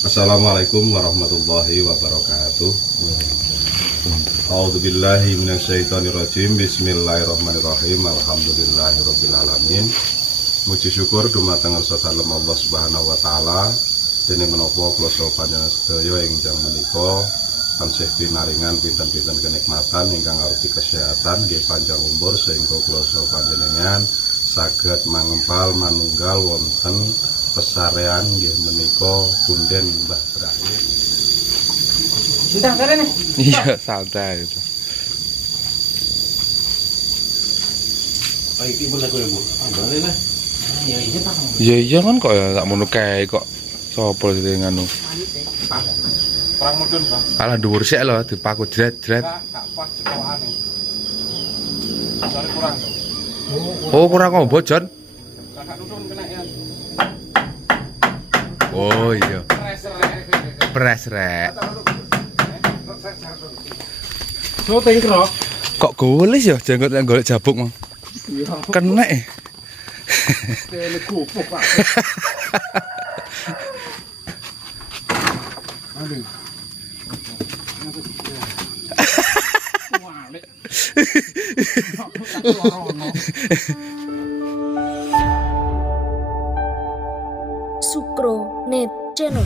Assalamualaikum warahmatullahi wabarakatuh. A'udzubillahi minasyaitonirrajim. Bismillahirrahmanirrahim. Alhamdulillahirabbil alamin. Muji syukur dumateng ngarsa dalem Allah Subhanahu wa taala. Dene menapa kula panjenengan sedaya ingkang menika tansih pinaringan pinten-pinten kenikmatan ingkang arupi kesehatan nggih panjang umur sehingga kula panjenengan saged mangempal manunggal wonten pesarean nggih menika Punden Mbah Brahim. Sudah keren nih. Iya, santai itu. Iki pun aku ya, Bu. Ambane lah. Ya iya Pak. Iya kan kok ya tak ngono kae kok. Sopo sing nganu? Perang mudun, Bang. Alah dhuwur sik lho dipaku jret-jret. Gak pas cekokane. Asale kurang. Oh, kurang opo, Jon? Kakak nudun kena ya. Oh iya. Pres rek. So teng kro. Kok goles ya jenggot yang golek jabuk, Mang? Kena e. Tele kupuk, Pak. Aduh. Wale. Sukro Net Channel.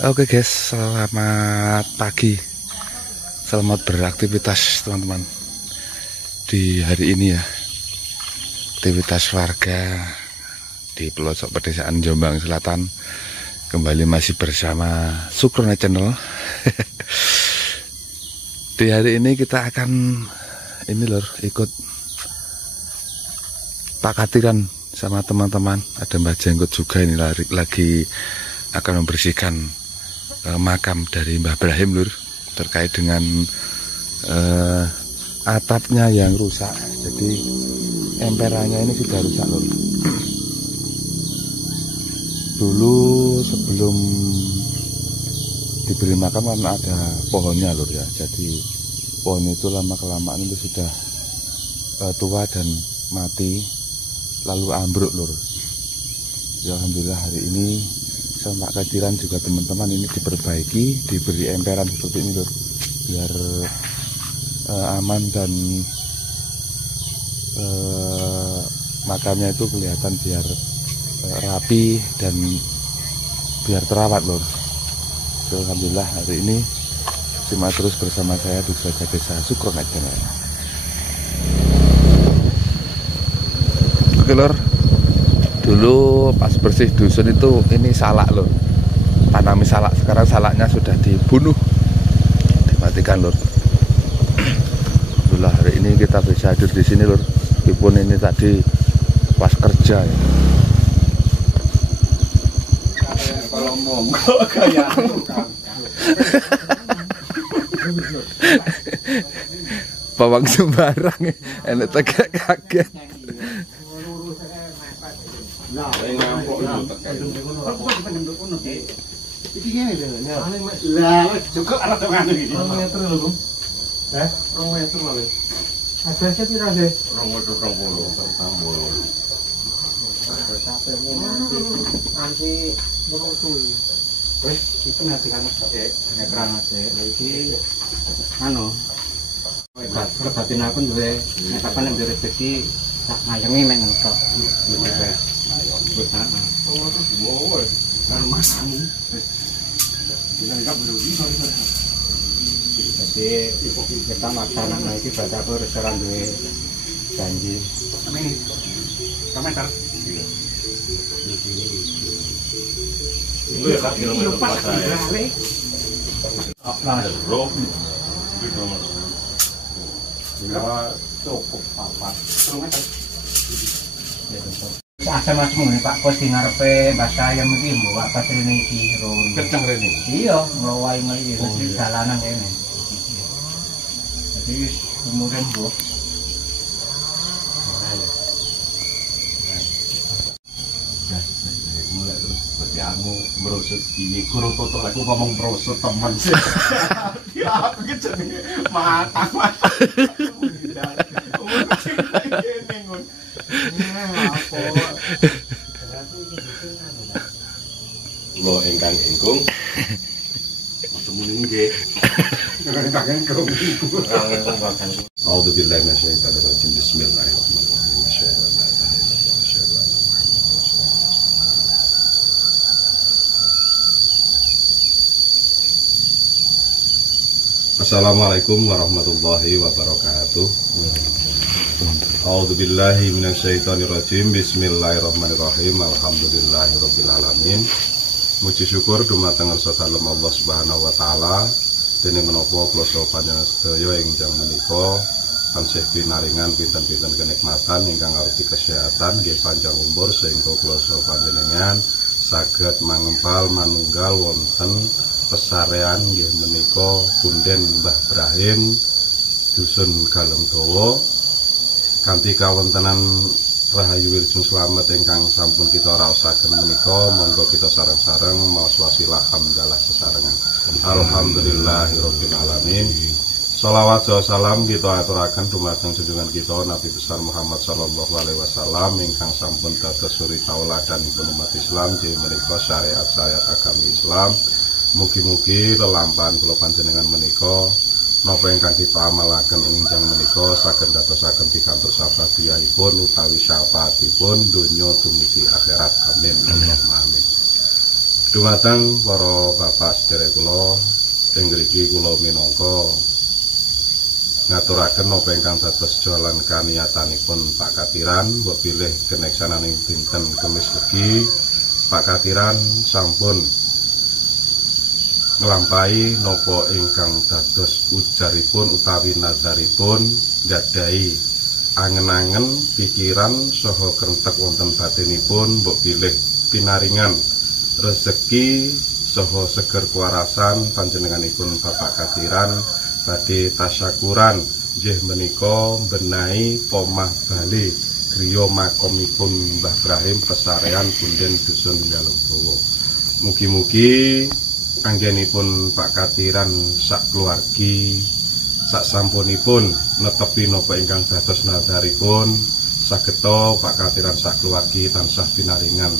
Oke guys, selamat pagi. Selamat beraktivitas teman-teman. Di hari ini ya, aktivitas warga di pelosok pedesaan Jombang Selatan kembali masih bersama Sukro Net Channel. Di hari ini kita akan ikut pakatiran sama teman-teman. Ada Mbah Jenggot juga ini lagi akan membersihkan makam dari Mbah Brahim lur, terkait dengan atapnya yang rusak. Jadi emperannya ini sudah rusak lur. Dulu sebelum diberi makam kan ada pohonnya lur ya. Jadi pohon itu lama kelamaan itu sudah tua dan mati, lalu ambruk lur. Ya alhamdulillah hari ini sama kadiran juga teman-teman ini diperbaiki, diberi emperan seperti ini lur, biar aman dan makamnya itu kelihatan biar rapi dan biar terawat lur. So, alhamdulillah hari ini simak terus bersama saya di Suaja Desa Sukro Net Channel. Oke lur, dulu pas bersih dusun itu ini salak lur, tanami salak. Sekarang salaknya sudah dibunuh, dimatikan lur. Alhamdulillah hari ini kita bisa hadir di sini lur, meskipun ini tadi pas kerja ya. Kalau monggo kayak Pawang sembarang enak tegak kaget. nah, ngampuk iki ngene lho. Lah, cukup arep ngene iki. 2 meter lho, Bung. 2 meter lho. Ada sih pira sih? 2 meter 20 tambah. Nanti menutu. Wes, itu nanti kan terang aja. Iki anu. Kebatin aku duwe nek kapan nek rezeki tak ngayangi mek ngono. Jadi kita maksanakan lagi baca aku restoran duwe janji. Komentar. Itu ya kan kira-kira saya. Apa ada roh? Ya cukup papat. Asa masmu nih Pak Kos di ngarepe Mbak saya mungkin bawa apa rene iki ron. Kenceng rene. Iya, nglowai iki wis dalanan kene. Jadi umure Bu. Mulai terus seperti aku merosot gini, kurang foto aku ngomong merosot teman sih. Ya aku jenenge mata. menika ingkang engkung. Temen nggih. Ingkang engkung. A'udzu billahi minasyaitonir rajim. Bismillahirrahmanirrahim. Asyhadu an la ilaha illallah wa asyhadu anna Muhammadar Rasulullah. Assalamualaikum warahmatullahi wabarakatuh. A'udzu billahi minasyaitonir rajim. Bismillahirrahmanirrahim. Alhamdulillahirabbil alamin. Muji syukur dumateng ngarsa dalem Allah Subhanahu wa taala dene menapa kula panjenengan sedaya ingkang menika tansih pinaringan pinten-pinten kenikmatan ingkang arupi kesehatan nggih panjang umur sehingga kula panjenengan saged mangempal manunggal wonten pesarean nggih menika Punden Mbah Brahim dusun Galengdawa kanthi kawontenan Rahayu Wilujeng Slamet ingkang sampun kita raosaken menika monggo kita sareng-sareng maos wasilah hamdalah sesarengan. Alhamdulillahirabbil alamin. Shalawat salam kita aturaken dumateng junjungan kita Nabi besar Muhammad sallallahu alaihi wasallam ingkang sampun dados suri tauladanipun umat Islam nggih menika syariat-syariat agami Islam. Mugi-mugi lelampahan kula panjenengan menika napa ingkang kita amalaken injang menika saged dadosaken pikantuk sababiyahipun utawi syafaatipun donya dumugi akhirat. Amin. Allahumma amin. Dumateng para bapak sedherek kula ing mriki kula minangka ngaturaken napa ingkang dados jalan kaniatanipun Pak Katiran mbok pilih keneksananing dinten Kemis Legi. Pak Katiran sampun nglampahi napa ingkang dados ujaripun utawi nazaripun nggadahi angen-angen pikiran saha krentek wonten batinipun mbok bilih pinaringan rezeki saha seger kuwarasan panjenenganipun Bapak Katiran badhe tasyakuran nggih menika benahi pomah bali griya makomipun Mbah Brahim pesarean Punden dusun Galengdawa. Mugi-mugi anggenipun Pak Katiran sak keluargi sak sampunipun netepi napa ingkang dados nazaripun sageta Pak Katiran sak keluargi tansah pinaringan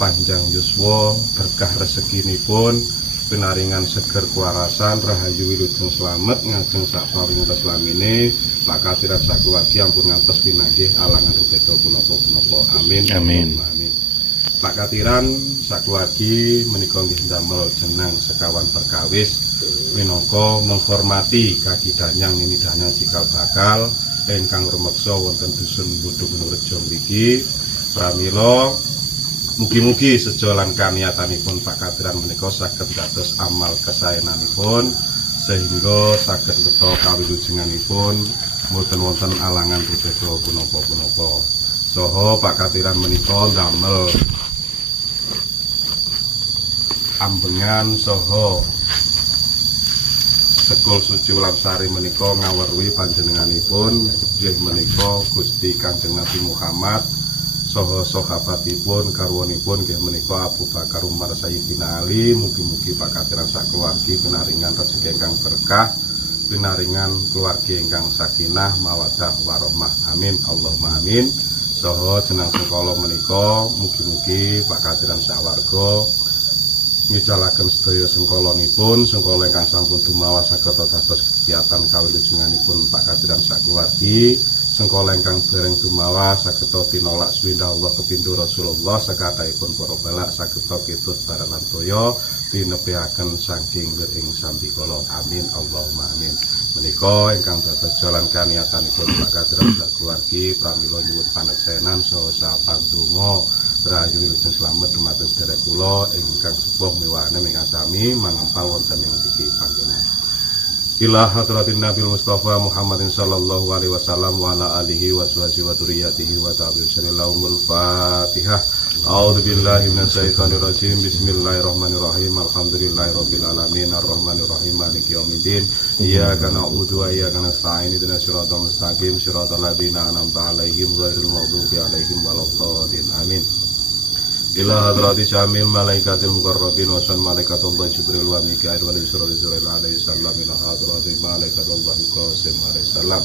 panjang yuswa berkah rezekinipun pinaringan seger kuwarasan Rahayu Wilujeng Slamet ngajeng sak pawingkos lamine Pak Katiran sak keluargi ampun ngantos pinanggih alangan rupeda punapa-punapa. Amin. Amin. Amin. Pak Katiran sakeluargi menika nggih ndamel jeneng sekawan perkawis minangka menghormati kagidanyang ninidanyang cikal bakal ingkang rumeksa wonten dusun Budukunurejo mriki. Pramila mugi-mugi sejalan kaniatanipun Pak Katiran menika saged dados amal kesaenanipun sehingga saged beto kawilujenganipun mboten wonten alangan rupeda punapa-punapa. Saha Pak Katiran menika ndamel ambengan saha sekul suci Wulandari menika ngaweruhi panjenenganipun nggih menika Gusti Kanjeng Nabi Muhammad saha sahabatipun garwanipun nggih menika Abu Bakar Umar Sayyidina Ali. Mugi-mugi Pak Katiran sak keluargi pinaringan rezeki ingkang berkah, pinaringan keluarga ingkang sakinah mawaddah warahmah. Amin. Allahumma amin. Saha jeneng sengkala menika mugi-mugi Pak Katiran sak warga ngijalaken sedaya sengkalanipun, sengkala ingkang sampun dumawas saged dados kegiatan kawilujenganipun Pak Katiran sak keluargi, sengkala ingkang dereng dumawas saged tinolak swindah Allah kepindho Rasulullah sakathahipun para balak saged kitut baralan toya tinepiaken saking lir ing sambikala. Amin. Allahumma amin. Menika ingkang dados jalan kaniatanipun Pak Katiran sak keluargi pramila nyuwun paneksenan saha pandonga Rahayu Wilujeng Slamet dumateng sedherek kula ingkang sepuh miwane ingkang sami mangempal wonten ing mriki panggenan. Ila hadratin Nabil Mustafa Muhammadin sallallahu alaihi wasallam wa ala alihi wa sahbihi wa dzurriyyatihi wa tabi'in lahumul Fatihah. A'udzu billahi minasyaitonir rajim. Bismillahirrahmanirrahim. Alhamdulillahirabbil alamin arrahmanir rahim maliki yaumiddin. Iyyaka na'budu wa iyyaka nasta'in ihdinas siratal mustaqim siratal ladzina an'amta 'alaihim ghairil maghdubi 'alaihim waladdallin. Amin. Ila hadrati syamil malaikatil muqarrabin wa san malaikatullah Jibril wa Mikail wa Israil alaihi salam ila hadrati malaikatullah Qasim alaihi salam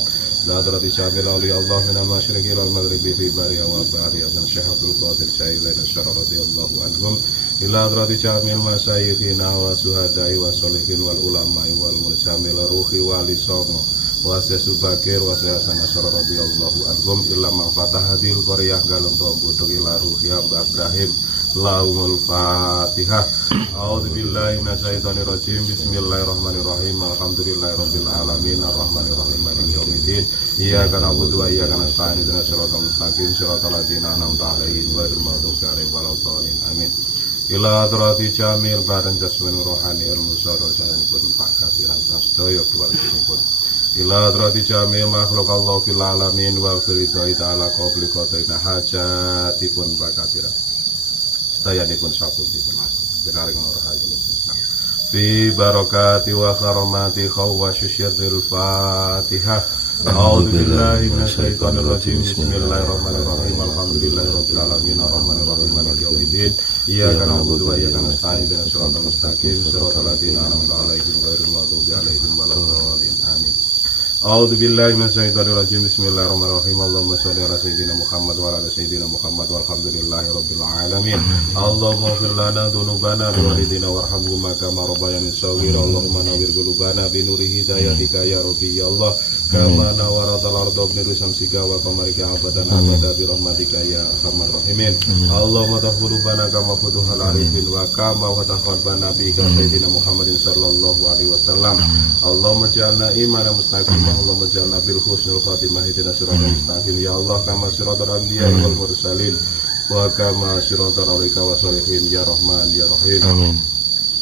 لا درة شامل أولي الله من المشرق إلى المغرب في بارها وبارها من شهاب القادر شايلين الشر رضي الله عنهم إلى درة شامل مشايخنا وسهداء وصالحين والعلماء والمرشامل روحي ولسانه واسyasu bakir wasyasana syara radhiyallahu anhum illa man fatahadil qaryah galem butuh ila ruhya Ibrahim lahumul fatihah. A'udzu billahi minasyaitonir rajim. Bismillahirrahmanirrahim. Alhamdulillahirabbil alamin arrahmanir rahim maliki yaumiddin. Iyyaka na'budu wa iyyaka nasta'in ihdinas siratal mustaqim siratal ladzina an'amta 'alaihim ghairil maghdubi 'alaihim waladdallin. Amin. Ila hadrati jamil badan jasmin rohani ilmu syarah jalan pun pak kasiran sastoyo keluarginipun. Ila hadrati jamil makhluk Allah fil alamin wa firidai ta'ala qabli qadaina hajatipun pakatiran sedayanipun sapuntipun pinaring rahayu fi barakati wa karamati khawwasy syirril fatihah. A'udzu billahi minasyaitonir rajim. Bismillahirrahmanirrahim. Alhamdulillahirabbil alamin arrahmanir rahim maliki yaumiddin. Iyyaka na'budu wa iyyaka nasta'in ihdinas siratal mustaqim siratal ladzina an'amta 'alaihim ghairil maghdubi 'alaihim waladdallin. Amin. A'udzu billahi minasyaitonir rajim. Bismillahirrahmanirrahim. Allahumma shalli ala sayyidina Muhammad wa ala sayyidina Muhammad walhamdulillahirabbil alamin. Allahumma ighfir lana dzunubana wa walidina warhamhuma kama rabbayani shaghira. Allahumma nawwir qulubana bi nuri hidayatika ya rabbi ya Allah. Kama nawaratal arda bi nuri samsika wa qamarika abadan abada bi rahmatika ya arhamar rahimin. Allahumma tahfurubana kama futuhal arifin wa kama wataqabbana bi sayyidina Muhammadin sallallahu alaihi wasallam. Allahumma ja'alna imanan mustaqim. Allahumma ja'alna bil husnul khatimah ihdinas siratal mustaqim ya Allah kama siratal anbiya wal mursalin wa kama siratal awliya wa sholihin ya Rahman ya Rahim. Amin.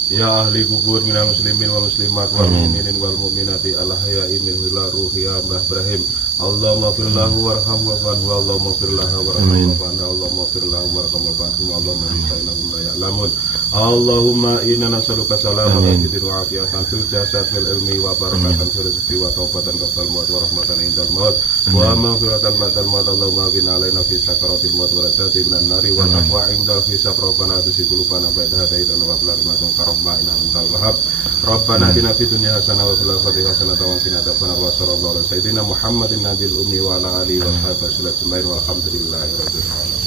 Ya ahli kubur minal muslimin wal muslimat wal mu'minin wal mu'minati al ahya'i minhum ila ruhi ya Ibrahim. Allahumma fir lahu warhamhu wa'fu Allahumma fir lahu warhamhu wa'fu Allahumma fir lahu warhamhu wa'fu Allahumma innahum la ya'lamun. Allahumma inna nas'aluka salamatan fid wa afiyatan fil jasad fil ilmi wa barakatan fil rizqi wa taubatan qabla maut wa rahmatan indal maut wa maghfiratan ba'dal maut. Allahumma bin alaina fi sakaratil maut wa rajati minan nari wa aqwa indal fi sabrabana tusikulubana ba'da hadaitana wa bilarinatun karahma'ina mintal wahab. Rabbana atina fid dunya hasanah wa fil akhirati hasanah wa qina adzabannar wa sallallahu alaihi sayyidina Muhammadin nabil ummi wa ala alihi wa sahbihi ajmain walhamdulillahi rabbil alamin.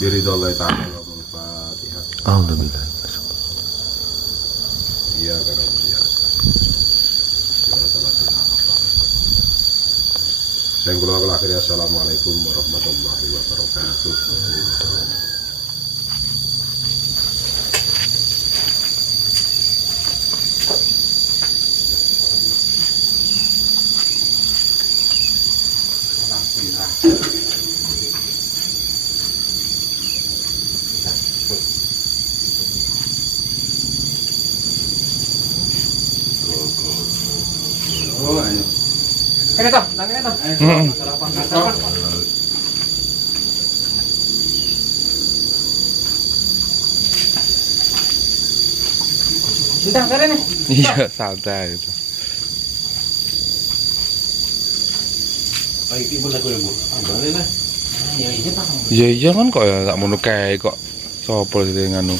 Biridwallahi ta'ala wa bil Fatihah. Alhamdulillah. Iya karena dia. Saya ngulang akhirnya assalamualaikum warahmatullahi wabarakatuh. Kene toh, nangine toh. Masalah apa? Sudah keren nih. Iya, santai itu. Iki pun aku Bu. Ambane lah. Ya iya Pak. Iya kan kok ya tak mono kae kok. Sopo sing nganu.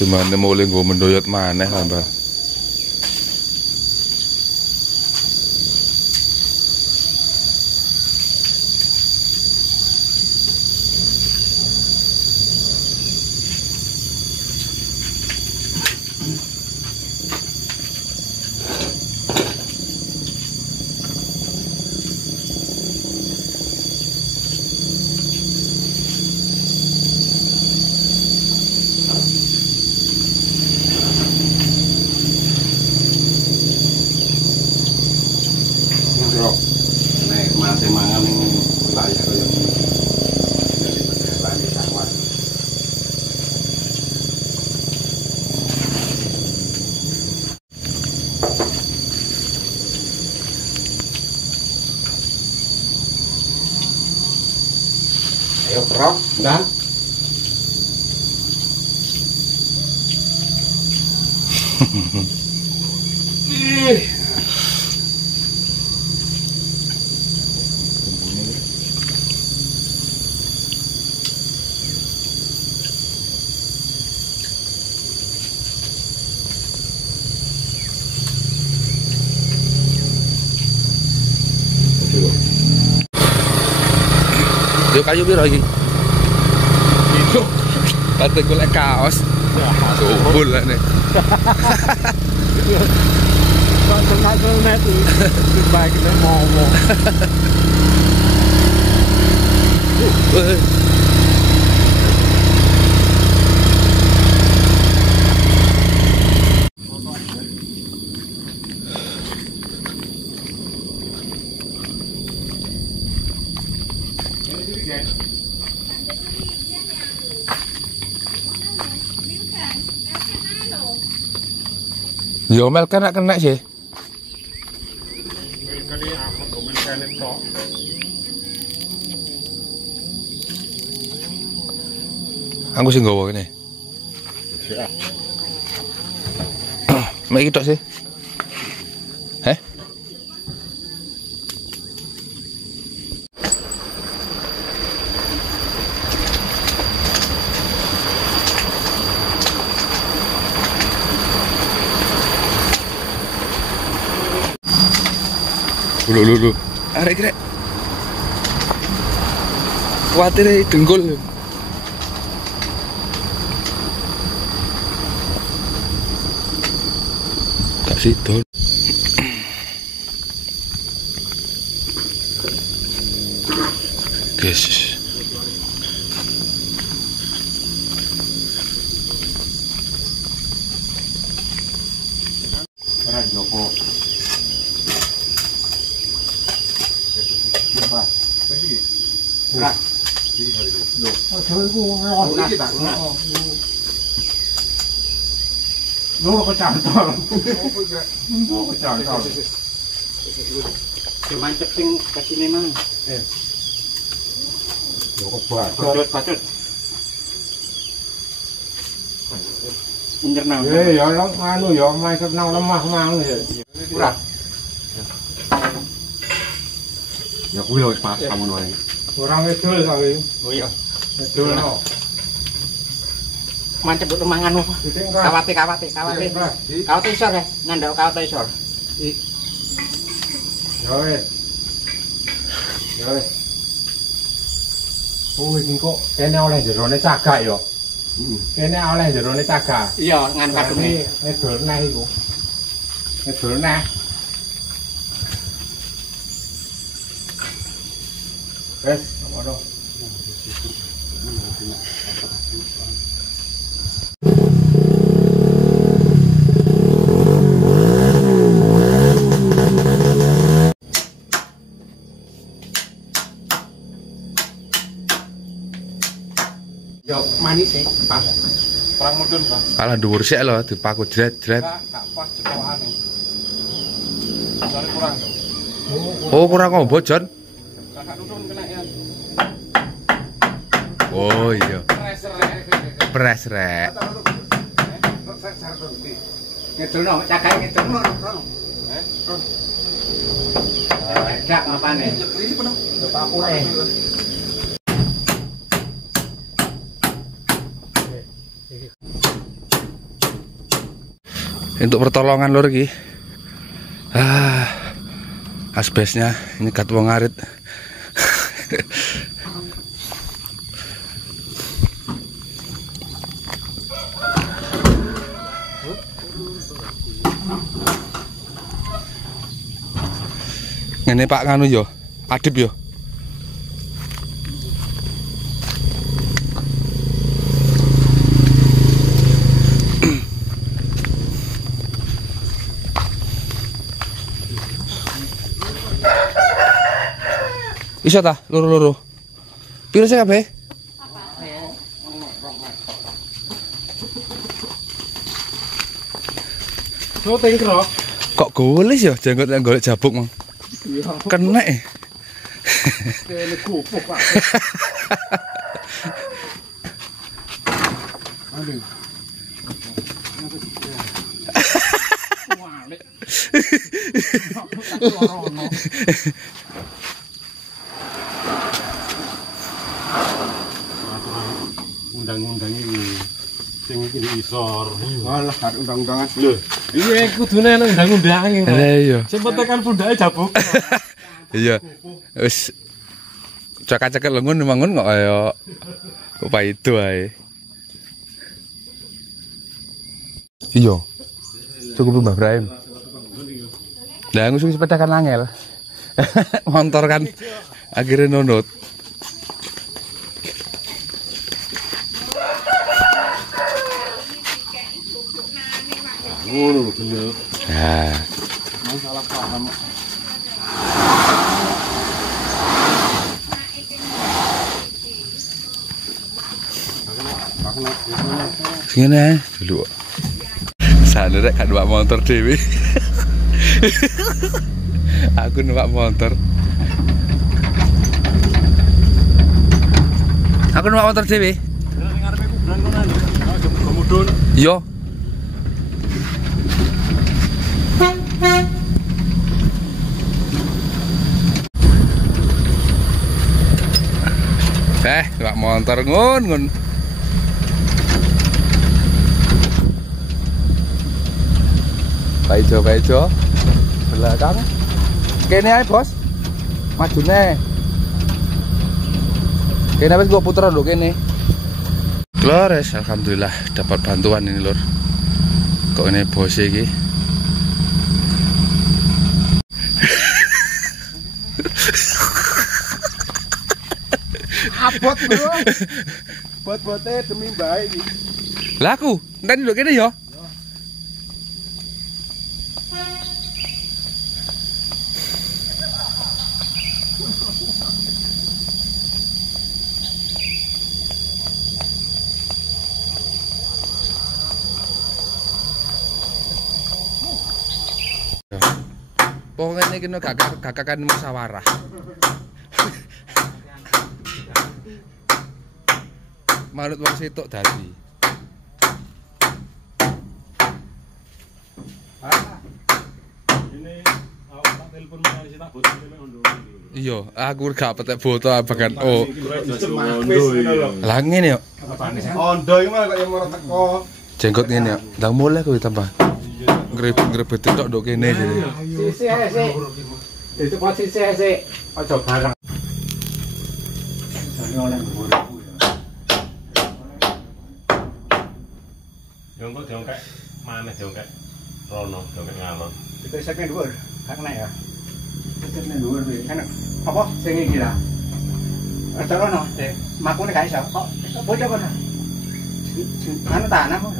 Dimane mulai nggo mendoyot maneh tambah. Nek mate mangan ning layar kaya jadi lali sama. Ayo prok dan Yo kayu piro iki? Itu. Kate golek kaos. Subul lah nih. Kacau net itu baik kita ngomong. Yo mel kena sih. Aku sih nggawa kene. Mek iki tok sih. Heh? Lu. Arek krek. Kuatire dengkul. Gak situ. Guys. Ora Joko. Apa? Ora. Loh, oh iku lunas tak. Loh kecantol. Oh kecantol. Mancep sing kesini mang. Yo bacot. Internal. Ya anu ya mancep nang lemah mang ya. Ora. Ya kuwi wis pas kamu wae. Ora ngedul sawi. Oh iya. Ngedul no. Mancep lemah anu. Kawate. Kawate isor ya, ngandhok kawate isor. Ya wis. Oh iki kok kene oleh jerone cagak ya. Kene oleh jerone cagak. Iya, ngan kadunge. Ngedul neh iku. Ngedul neh. Wes, ngono. Yo manis sih, pas. Kurang mudun, Bang. Kalah dhuwur sik lho dipaku jret-jret. Gak pas cekokane. Soale kurang. Oh, kurang ombo, Jon. Kakak nudun kena ya. Oh iya. Pres rek. Ngedulno, cagahe ngedulno. Gak ngapane. Bapak aku Untuk pertolongan lur iki. Asbesnya nyegat wong arit. Ngene Pak nganu yo, adip yo. Iso ta, loro-loro. Piro sih kabeh? Oh, tengkro. Kok goles ya jenggot yang golek jabuk, Mang? Kena e. Kene kupuk, Pak. Aduh. Wale. Undang-undang ini sing iki isor. Walah, undang-undangan. Lho, iya kudune ana undang-undang iki. Iya. Sing penting kan pundake jabuk. Iya. Wis Cak-cak lengun mangun kok kaya kok paido ae. Iya. Cukup Mbah Ibrahim. Lah ngusung sepeda kan angel. Motor kan akhirnya nunut. Ngono lho bener. Nah. Salah paham. Ngene dulu. Sana rek kan numpak motor dhewe. Aku numpak motor. Aku numpak motor dhewe. Ning ngarepe kuburan kono lho. Jam mudun. Yo. Numpak motor ngun. Paijo belakang kene ae bos majune kene wis gua puter lho kene Lores, alhamdulillah dapat bantuan ini lur kok ini bos iki Abot bro. Bot-bote demi bae iki. lah aku enteni lho kene ya pokoknya ini gak musyawarah. Manut wong situk dadi. Ini aku tak telepon meneh sik tak botol mek ondo. Iya, aku gak petek foto bahkan oh. Ondo. Lah ngene yo. Ondo iki malah kok yang ora teko. Jenggot ngene yo. Ndang mulai kowe tambah. Ngrebet tok ndok kene jadi. Sik. Itu posisi sik. Aja bareng. Jane oleh dhuwur. Yang kok diongkek maneh diongkek rono diongkek ngalon. Itu sekne dhuwur. Gak kena ya. Sekne dhuwur kuwi. Kan apa sing iki lah. Ada rono, makune gak iso. Kok bocor kono. Anu tanah kok.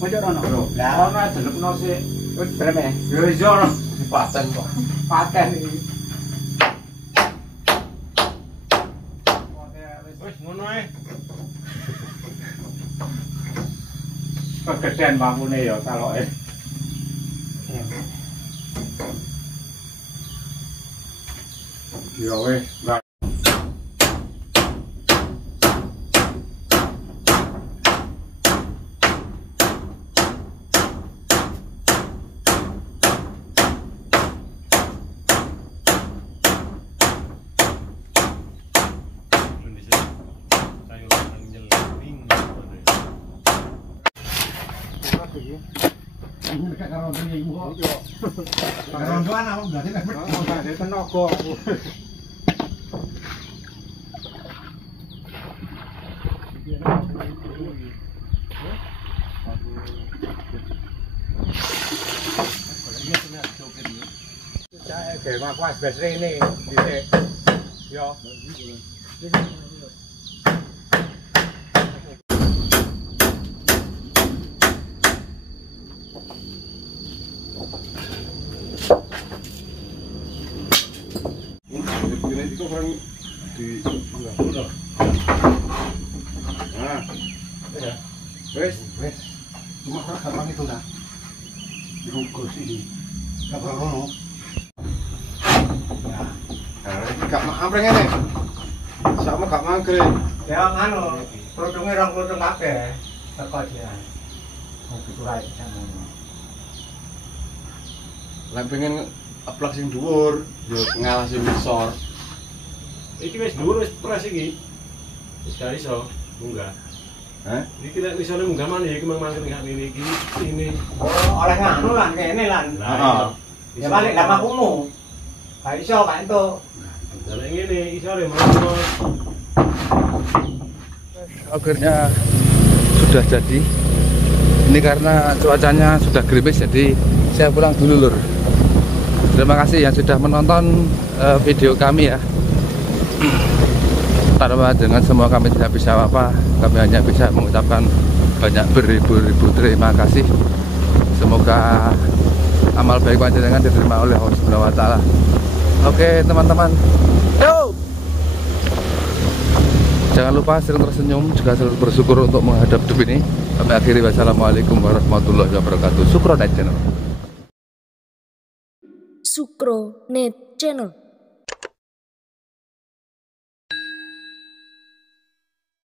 Bocor rono. Lah rono delokno sik. Wis bereme. Ya iso rono. Dipaten kok. Paten iki. Wis ngono ae. Kegedean makune ya saloke. Ya weh, Rondoan apa berarti kan berarti tenaga. Oke, mak was bes rene dhisik. Yo. itu orang di nah ya wes cuma gampang itu nah diukur sih gampang rono nah gak amreng ini sama gak mangkring ya anu kerudungnya orang kerudung kabeh teko dia dikurai sana lan pengen aplak sing dhuwur yo ngalah sing ngisor iki wis dhuwur wis pres iki wis gak iso munggah iki nek isone munggah maneh iki mangkring gak ngene iki ini oleh nganu lan kene lan heeh ya balik gak makumu gak iso gak entuk Akhirnya sudah jadi. Ini karena cuacanya sudah gerimis, jadi saya pulang dulu lur. Terima kasih yang sudah menonton video kami ya. Tanpa dengan semua kami tidak bisa apa-apa, kami hanya bisa mengucapkan banyak beribu-ribu terima kasih. Semoga amal baik panjenengan diterima oleh Allah Subhanahu wa taala. Oke, teman-teman. Yo. Jangan lupa sering tersenyum, juga selalu bersyukur untuk menghadap hidup ini. Kami akhiri, wassalamualaikum warahmatullahi wabarakatuh. Sukronet Channel. Sukronet Channel.